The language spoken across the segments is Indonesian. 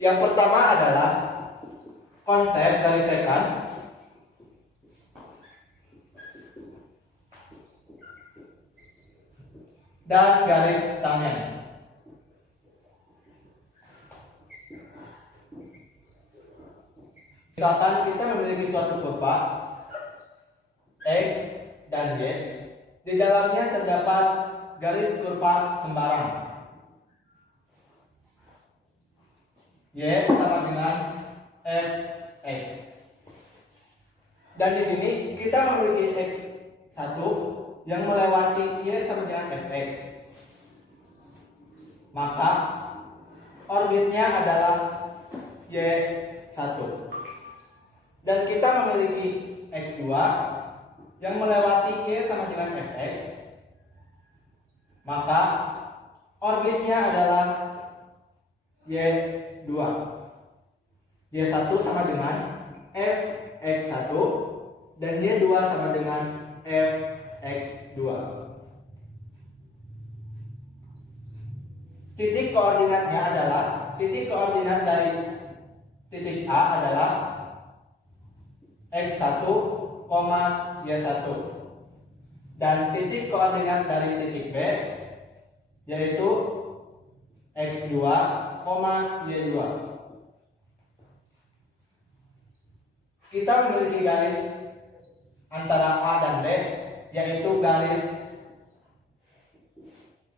Yang pertama adalah konsep garis sekant dan garis tangen. Misalkan kita memiliki suatu kurva X dan Y, di dalamnya terdapat garis kurva sembarang. Y sama dengan Fx. Dan di sini kita memiliki X1 yang melewati Y sama dengan Fx. Maka orbitnya adalah Y1. Dan kita memiliki X2 yang melewati Y sama dengan Fx. Maka orbitnya adalah Y2. Y1 sama dengan Fx1 dan Y2 sama dengan Fx2. Titik koordinatnya adalah, titik koordinat dari titik A adalah X1, Y1. Dan titik koordinat dari titik B yaitu X2, Y2. Kita memiliki garis antara A dan B yaitu garis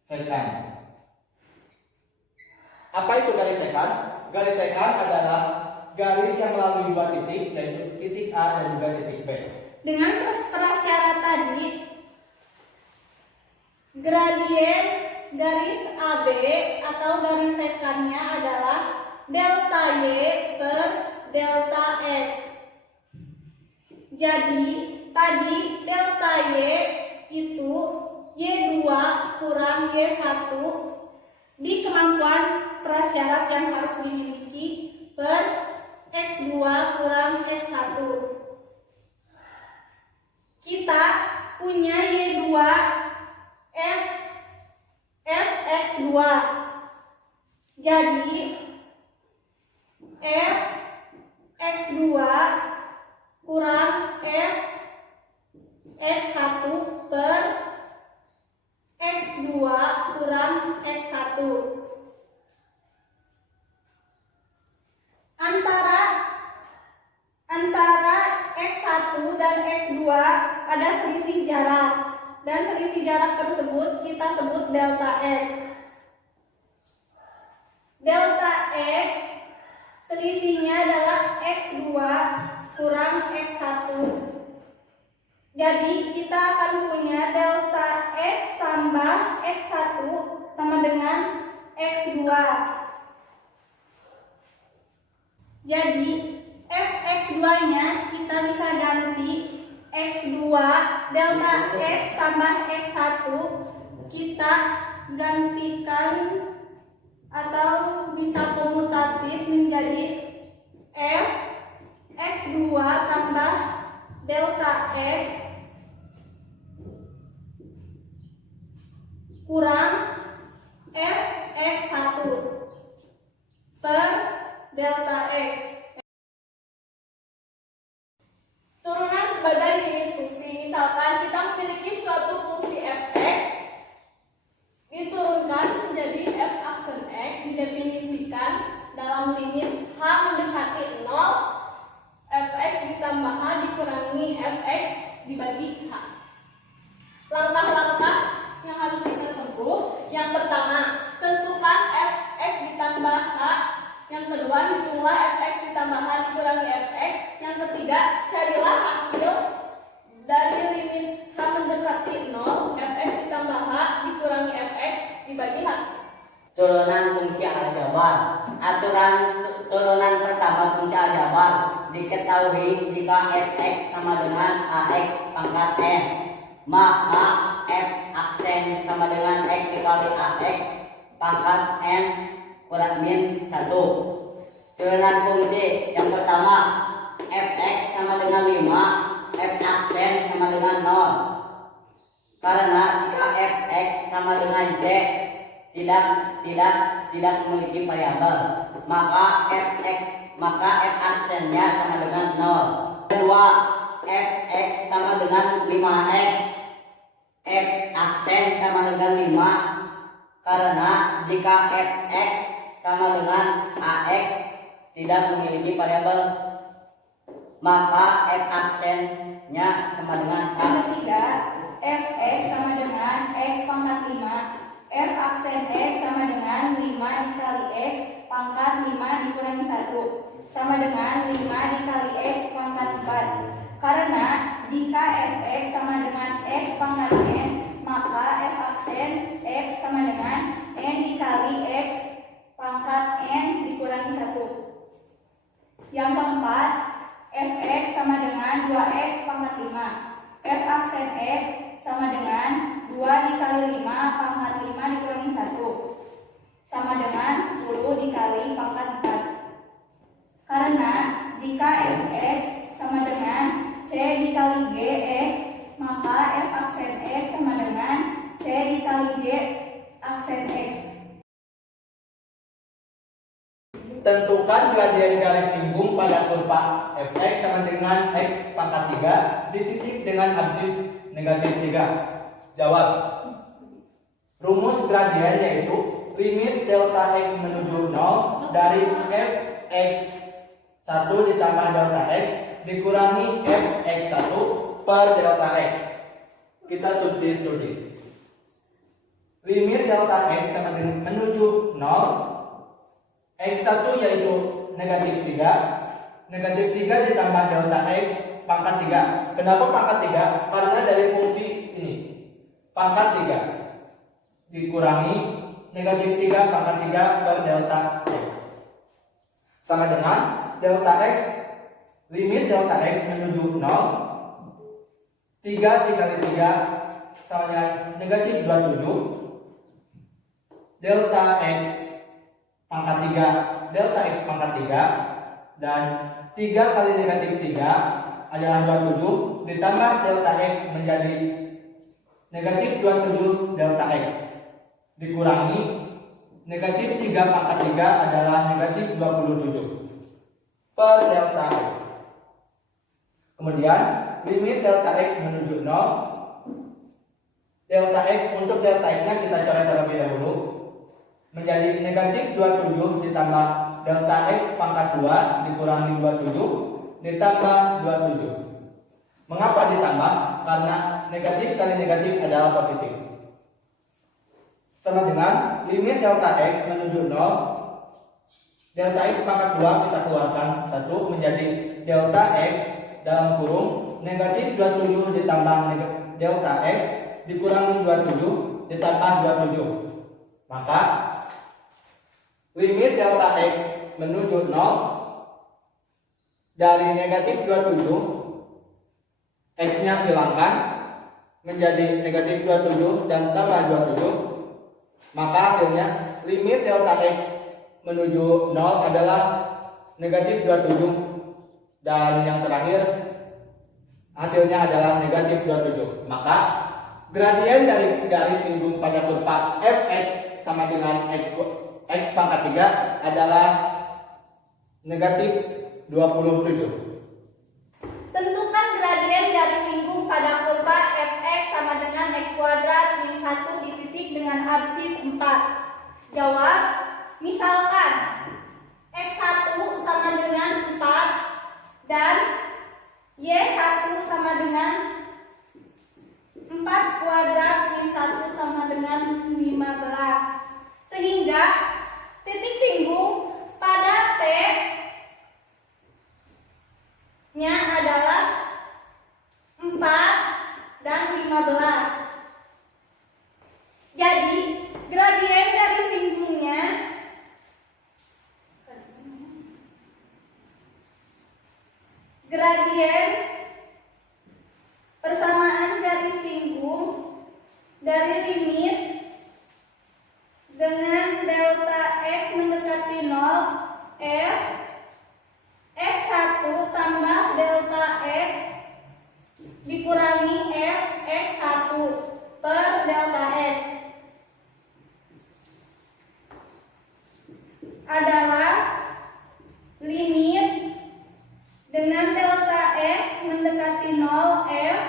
sekant. Apa itu garis sekant? Garis sekant adalah garis yang melalui dua titik, yaitu titik A dan juga titik B. Dengan prasyarat tadi, gradien garis AB atau garis sekantnya adalah delta Y per delta X. Jadi, tadi delta Y itu Y2 kurang Y1 di kemampuan prasyarat yang harus dimiliki per X2 kurang X1. Kita punya Y2 Fx2. Jadi Fx2 kurang Fx1 per X2 kurang X1. Antara X1 dan X2 ada selisih jarak, dan selisih jarak tersebut kita sebut delta X. Delta X selisihnya adalah X2 kurang X1. Jadi kita akan punya delta X tambah X1 sama dengan X2. Jadi Fx2-nya kita bisa ganti X2, delta X tambah X1 kita gantikan atau bisa komutatif menjadi Fx2 tambah delta X kurang Fx1 per delta X. Turunan sebagai limit fungsi. Misalkan kita memiliki suatu fungsi fx diturunkan menjadi f aksen x, didefinisikan dalam limit h mendekati 0, fx ditambah h dikurangi fx dibagi h. Langkah-langkah yang harus kita tempuh: yang pertama, tentukan fx ditambah h. Yang kedua, hitunglah fx ditambah h dikurangi fx. Yang ketiga, carilah hasil dari limit h mendekati 0, fx ditambah h dikurangi fx dibagi h. Turunan fungsi aljabar. Aturan turunan pertama fungsi aljabar diketahui jika fx sama dengan ax pangkat n, maka f aksen sama dengan x dikali ax pangkat n kurang min 1. Turunan fungsi yang pertama, fx sama dengan 5, f aksen sama dengan 0. Karena jika fx sama dengan c, tidak memiliki variabel, maka f aksennya sama dengan 0. Kedua, fx sama dengan 5x. F aksen sama dengan 5 karena jika fx sama dengan ax tidak memiliki variabel, maka f aksennya sama dengan a. Yang ketiga, fx sama dengan x pangkat 5. F aksen x sama dengan 5 dikali x pangkat 5 dikurangi 1 sama dengan 5 dikali x pangkat 4. Karena jika fx sama dengan x pangkat n, maka f aksen x sama dengan n dikali x pangkat n dikurangi 1. Yang keempat, fx sama dengan 2x pangkat 5. F aksen x sama dengan 2 dikali 5 pangkat 5 dikurangi 1 sama dengan 10 dikali pangkat 4. Karena jika fx sama dengan c dikali gx, maka f aksen x sama dengan c dikali g aksen x. Tentukan gradien garis singgung pada kurva fx sama dengan x pangkat 3 di titik dengan absis negatif 3. Jawab. Rumus gradien yaitu limit delta x menuju 0 dari fx1 ditambah delta x dikurangi fx1 per delta x. Kita studi. Limit delta x sama dengan menuju 0, x1 yaitu negatif 3. Negatif 3 ditambah delta x pangkat 3. Kenapa pangkat 3? Karena dari fungsi ini pangkat 3 dikurangi negatif 3 pangkat 3 per delta x sama dengan delta x, limit delta x menuju 0, 3 dikali 3 sama dengan negatif 27, delta x pangkat 3 delta x pangkat 3, dan 3 kali negatif 3 adalah 27 ditambah delta x menjadi negatif 27 delta x dikurangi negatif 3 pangkat 3 adalah negatif 27 per delta x. Kemudian limit delta x menuju 0, delta x untuk delta x nya kita coret terlebih dahulu menjadi negatif 27 ditambah delta x pangkat 2 dikurangi 27 ditambah 27. Mengapa ditambah? Karena negatif kali negatif adalah positif. Sama dengan limit delta x menuju 0, delta x pangkat 2 kita keluarkan 1 menjadi delta x dalam kurung negatif 27 ditambah delta x dikurangi 27 ditambah 27. Maka limit delta x menuju 0 dari negatif 27, x-nya hilangkan menjadi negatif 27 dan tambah 27. Maka hasilnya limit delta x menuju 0 adalah negatif 27 dan yang terakhir hasilnya adalah negatif 27. Maka gradien dari garis singgung pada kurva fx sama dengan x pangkat 3 adalah negatif 27. Tentukan gradien garis singgung pada kurva fx sama dengan x kuadrat min 1 di titik dengan absis 4. Jawab. Misalkan x1 sama dengan 4 dan y1 sama dengan 4 kuadrat min 1 sama dengan 15. Sehingga titik singgung pada P nya adalah 4 dan 15. Jadi gradien dari singgungnya gradien persamaan garis singgung dari limit dengan delta x mendekati 0 f x1 tambah delta x dikurangi f x1 per delta x. adalah limit dengan delta X mendekati 0 F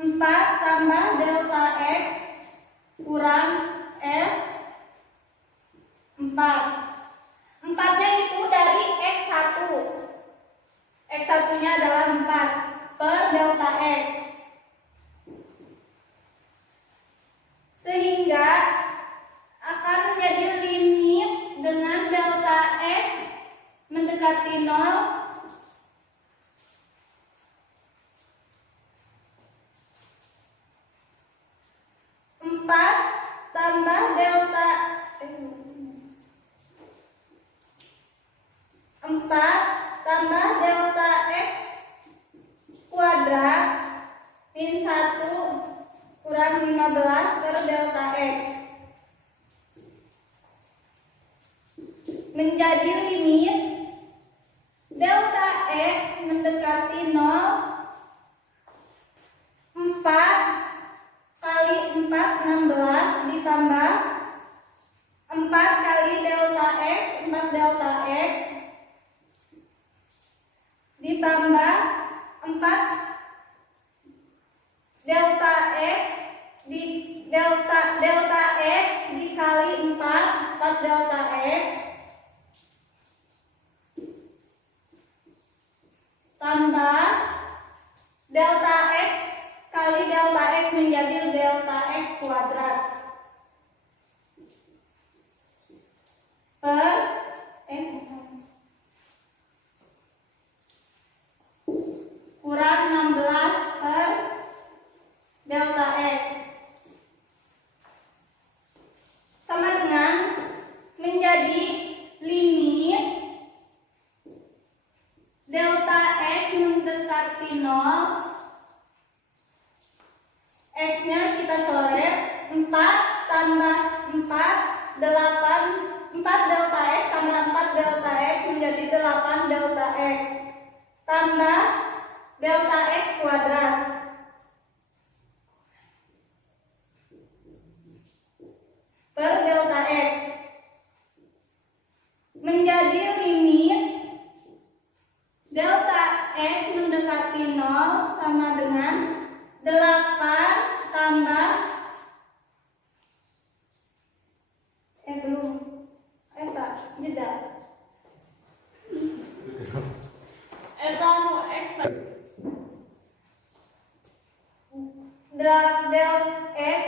4 tambah delta X kurang F 4. 4-nya itu dari X1. X1-nya adalah 4 per delta X. Sehingga akan menjadi limit dengan delta X mendekati 0 4 tambah delta 4 tambah delta X kuadrat min 1 kurang 15 per delta X menjadi limit delta X mendekati 0 4 kali 4 16 ditambah 4 kali delta X 4 delta X ditambah 4 delta X di delta X dikali 4 delta X tambah delta X kali delta X menjadi delta X kuadrat per kurang 16 per delta X sama dengan menjadi limit delta X mendekati 0. X-nya kita coret 4 tambah 4 8 4 delta X tambah 4 delta X menjadi 8 delta X tambah delta X kuadrat per delta X menjadi limit delta X mendekati 0 sama dengan 8 tambah belum tak jeda nu X del X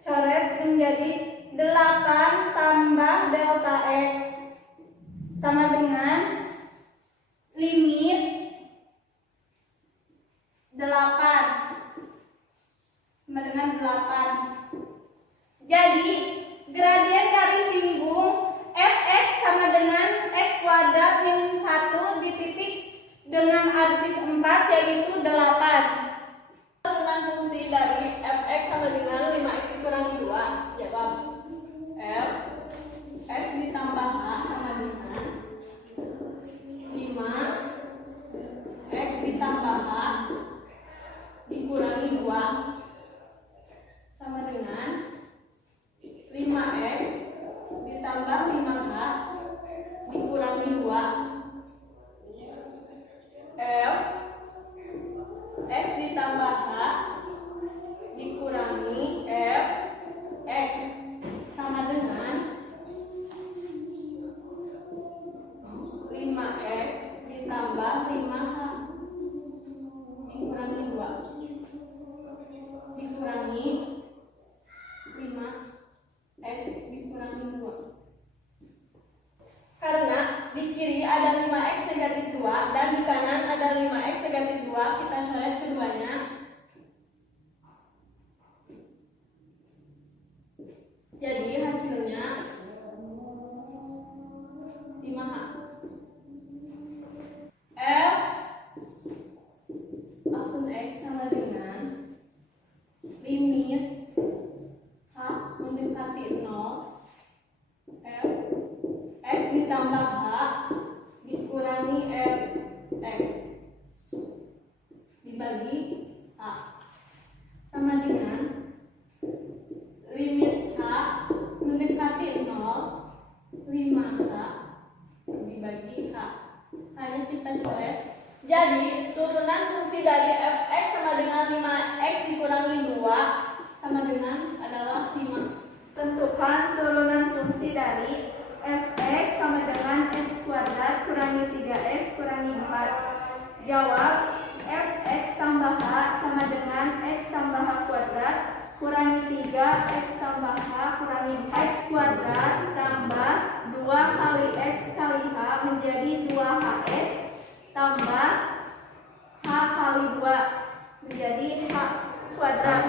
coret menjadi 8 tambah delta X sama dengan limit 8 sama dengan 8. Jadi gradien garis singgung fx sama dengan x kuadrat min 1 di titik dengan absis 4 yaitu 8. Dengan fungsi dari fx sama dengan 5x dikurangi 2. Jawab f x ditambah h sama dengan 5 x ditambah h dikurangi 2 sama dengan 5x ditambah 5h dikurangi 2 f x ditambah h dikurangi f x sama dengan 5x ditambah 5h dikurangi 2 dikurangi 5x dikurangi 2. Karena di kiri ada 5x negatif 2 dan di kanan ada 5x negatif 2, kita coret keduanya. Jadi hasilnya 5h. F langsung x sama dengan limit h mendekati 0 f x ditambah h dikurangi f x dibagi A sama dengan limit H mendekati 0, 5H dibagi H. Hanya kita coret. Jadi turunan fungsi dari fx sama dengan 5x dikurangi 2 sama dengan adalah 5. Tentukan turunan fungsi dari fx sama dengan x kuadrat kurangi 3x kurangi 4. Jawab, fx tambah h sama dengan x tambah h kuadrat kurangi 3x tambah h kurangi x kuadrat tambah 2 kali x kali h menjadi 2hx tambah h kali 2 menjadi h kuadrat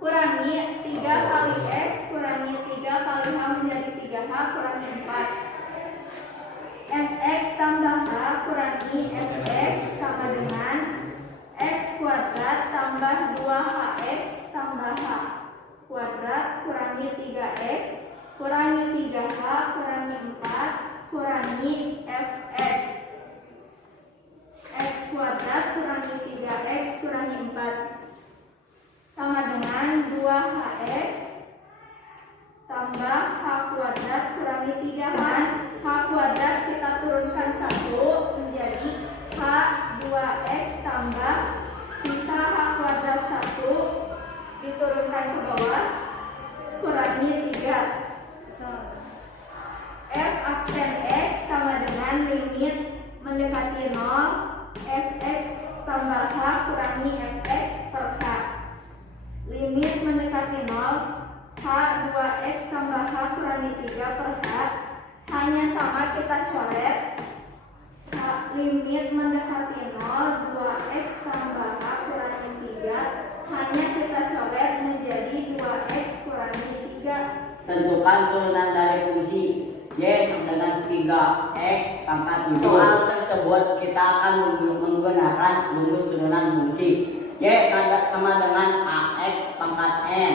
kurangi 3 kali x kurangi 3 kali h menjadi 3h kurangi 4. Fx tambah h kurangi fx sama dengan x kuadrat tambah 2hx tambah h kuadrat kurangi 3x kurangi 3h kurangi 4 kurangi fx. X kuadrat kurangi 3x kurangi 4 sama dengan 2hx tambah h kuadrat kurangi 3h. H kuadrat kita turunkan 1 menjadi h 2x tambah sisa h kuadrat 1 diturunkan ke bawah kurangi 3. F aksen x sama dengan limit mendekati 0 fx tambah h kurangi fx per h. Limit mendekati 0 h 2x tambah h kurangi 3 per h. Hanya sama kita coret. Limit mendekati 0 2x tambah h kurangi 3 hanya kita coret menjadi 2x kurangi 3. Tentukan turunan dari fungsi y sama dengan 3x pangkat 7. Soal tersebut kita akan menggunakan rumus turunan fungsi. Y sama dengan ax pangkat n,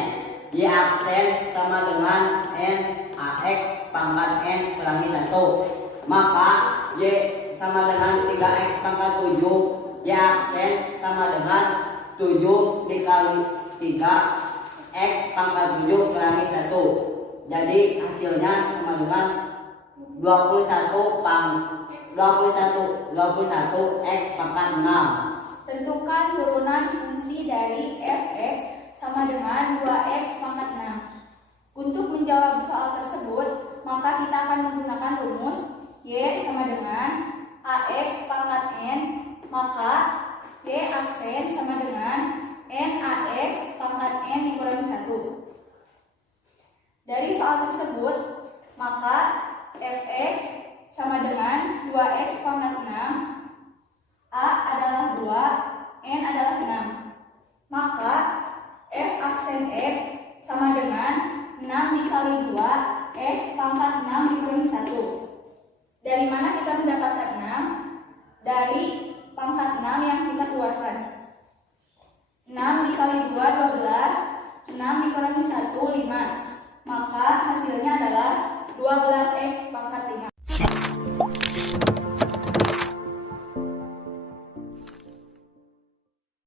y aksen sama dengan n ax pangkat n kurangi 1. Maka y sama dengan 3x pangkat 7, y aksen sama dengan 7 dikali 3x pangkat 7 kurangi 1. Jadi hasilnya sama dengan 21 x pangkat 6. Tentukan turunan fungsi dari fx sama dengan 2x pangkat 6. Untuk menjawab soal tersebut, maka kita akan menggunakan rumus y sama dengan ax pangkat n, maka y aksen sama dengan n ax pangkat n dikurangi 1. Dari soal tersebut, maka fx sama dengan 2x pangkat 6, a adalah 2, n adalah 6. Maka f aksen x sama dengan 6 dikali 2, x pangkat 6 dikurangi 1. Dari mana kita mendapatkan 6? Dari pangkat 6 yang kita keluarkan. 6 dikali 2, 12, 6 dikurangi 1, 5. Maka hasilnya adalah 12